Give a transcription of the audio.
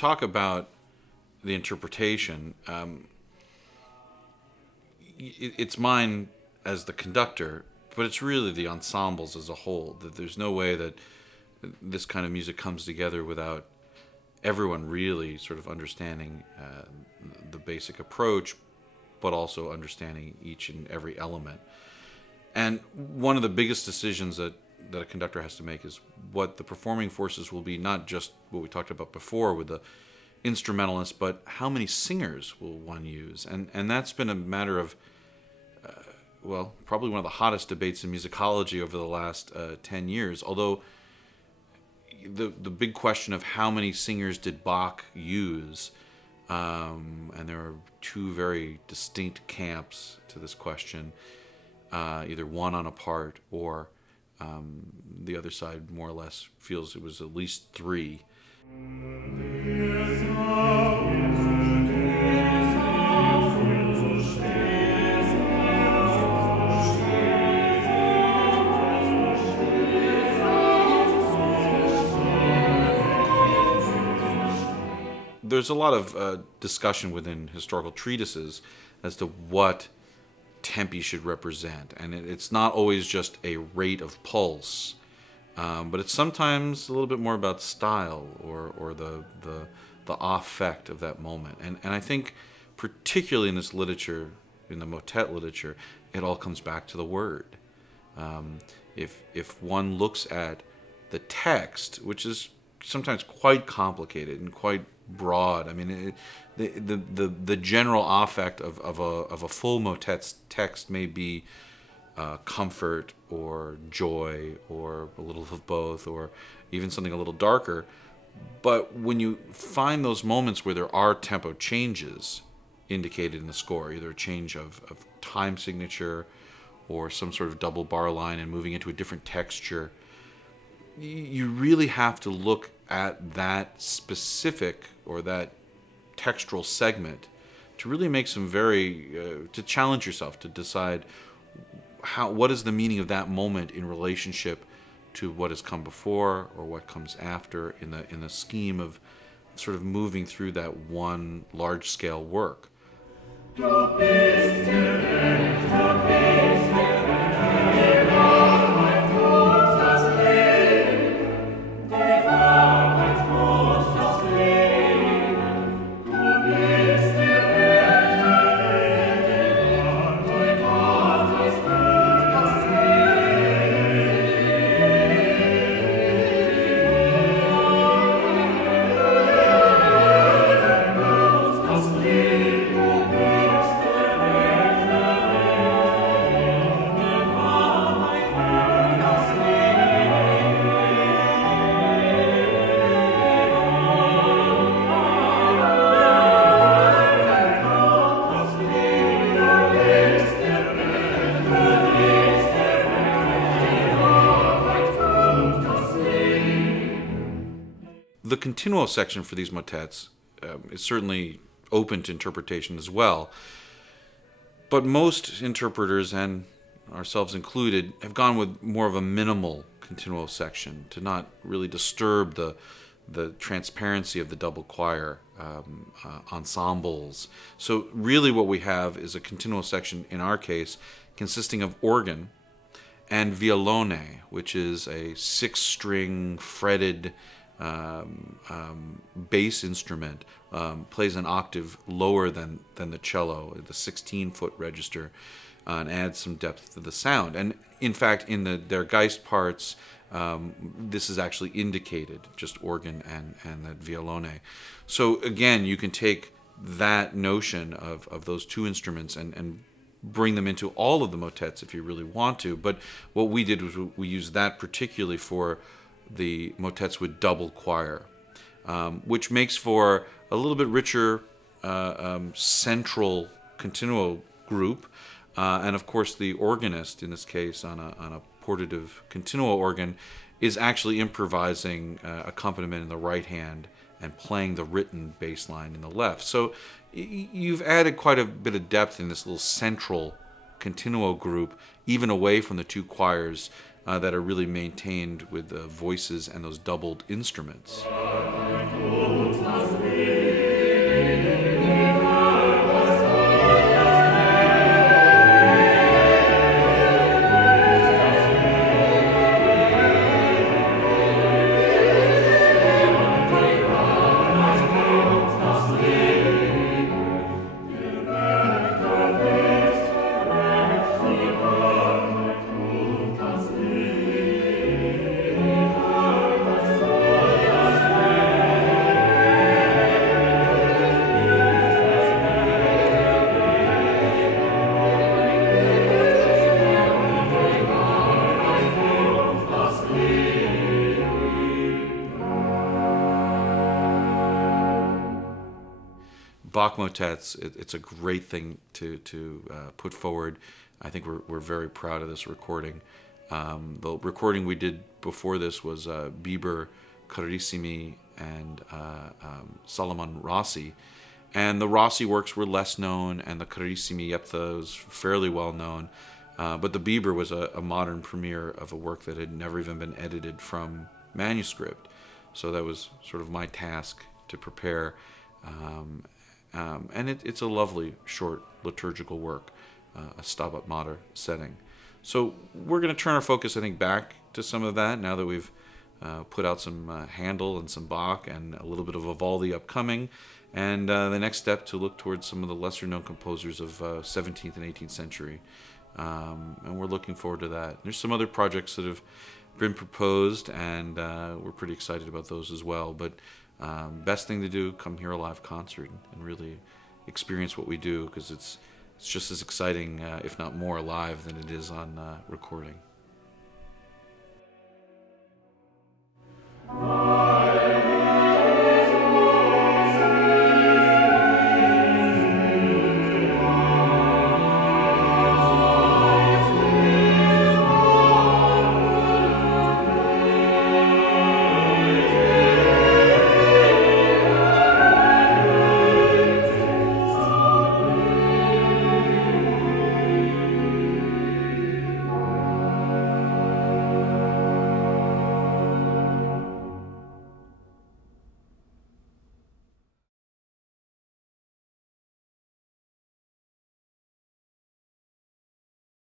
talk about the interpretation, it's mine as the conductor, but it's really the ensembles as a whole. That there's no way that this kind of music comes together without everyone really sort of understanding the basic approach, but also understanding each and every element. And one of the biggest decisions that a conductor has to make is what the performing forces will be, not just what we talked about before with the instrumentalist, but how many singers will one use. And that's been a matter of, well, probably one of the hottest debates in musicology over the last 10 years, although the big question of how many singers did Bach use, and there are two very distinct camps to this question, either one on a part or the other side more or less feels it was at least three. There's a lot of discussion within historical treatises as to what tempi should represent, and it's not always just a rate of pulse, but it's sometimes a little bit more about style or the affect of that moment. And I think particularly in this literature, in the motet literature, it all comes back to the word. If one looks at the text, which is sometimes quite complicated and quite broad. I mean, the general affect of a full motet's text may be comfort or joy or a little of both, or even something a little darker. But when you find those moments where there are tempo changes indicated in the score, either a change of time signature or some sort of double bar line and moving into a different texture, you really have to look at that specific or that textural segment to really make some to challenge yourself to decide what is the meaning of that moment in relationship to what has come before or what comes after in the scheme of sort of moving through that one large-scale work. The continuo section for these motets is certainly open to interpretation as well, but most interpreters, and ourselves included, have gone with more of a minimal continuo section to not really disturb the transparency of the double choir ensembles. So really what we have is a continuo section, in our case, consisting of organ and violone, which is a 6-string fretted bass instrument, plays an octave lower than the cello, the 16-foot register, and adds some depth to the sound. And in fact, in their Geist parts, this is actually indicated, just organ and that violone. So again, you can take that notion of those two instruments and bring them into all of the motets if you really want to. But what we did was we used that particularly for the motets with double choir, which makes for a little bit richer central continuo group, and of course the organist in this case on a portative continuo organ is actually improvising accompaniment in the right hand and playing the written bass line in the left. So you've added quite a bit of depth in this little central continuo group, even away from the two choirs, that are really maintained with the voices and those doubled instruments. Bach Motets, it's a great thing to put forward. I think we're very proud of this recording. The recording we did before this was Bieber, Carissimi, and Solomon Rossi. And the Rossi works were less known, and the Carissimi Yeptha was fairly well known. But the Bieber was a modern premiere of a work that had never even been edited from manuscript. So that was sort of my task to prepare. And it's a lovely short liturgical work, a Stabat Mater setting. So we're going to turn our focus, I think, back to some of that now that we've put out some Handel and some Bach and a little bit of Vivaldi upcoming. And the next step to look towards some of the lesser-known composers of 17th and 18th century. And we're looking forward to that. There's some other projects that have been proposed, and we're pretty excited about those as well. But best thing to do, come hear a live concert and really experience what we do, because it's just as exciting, if not more, live than it is on recording.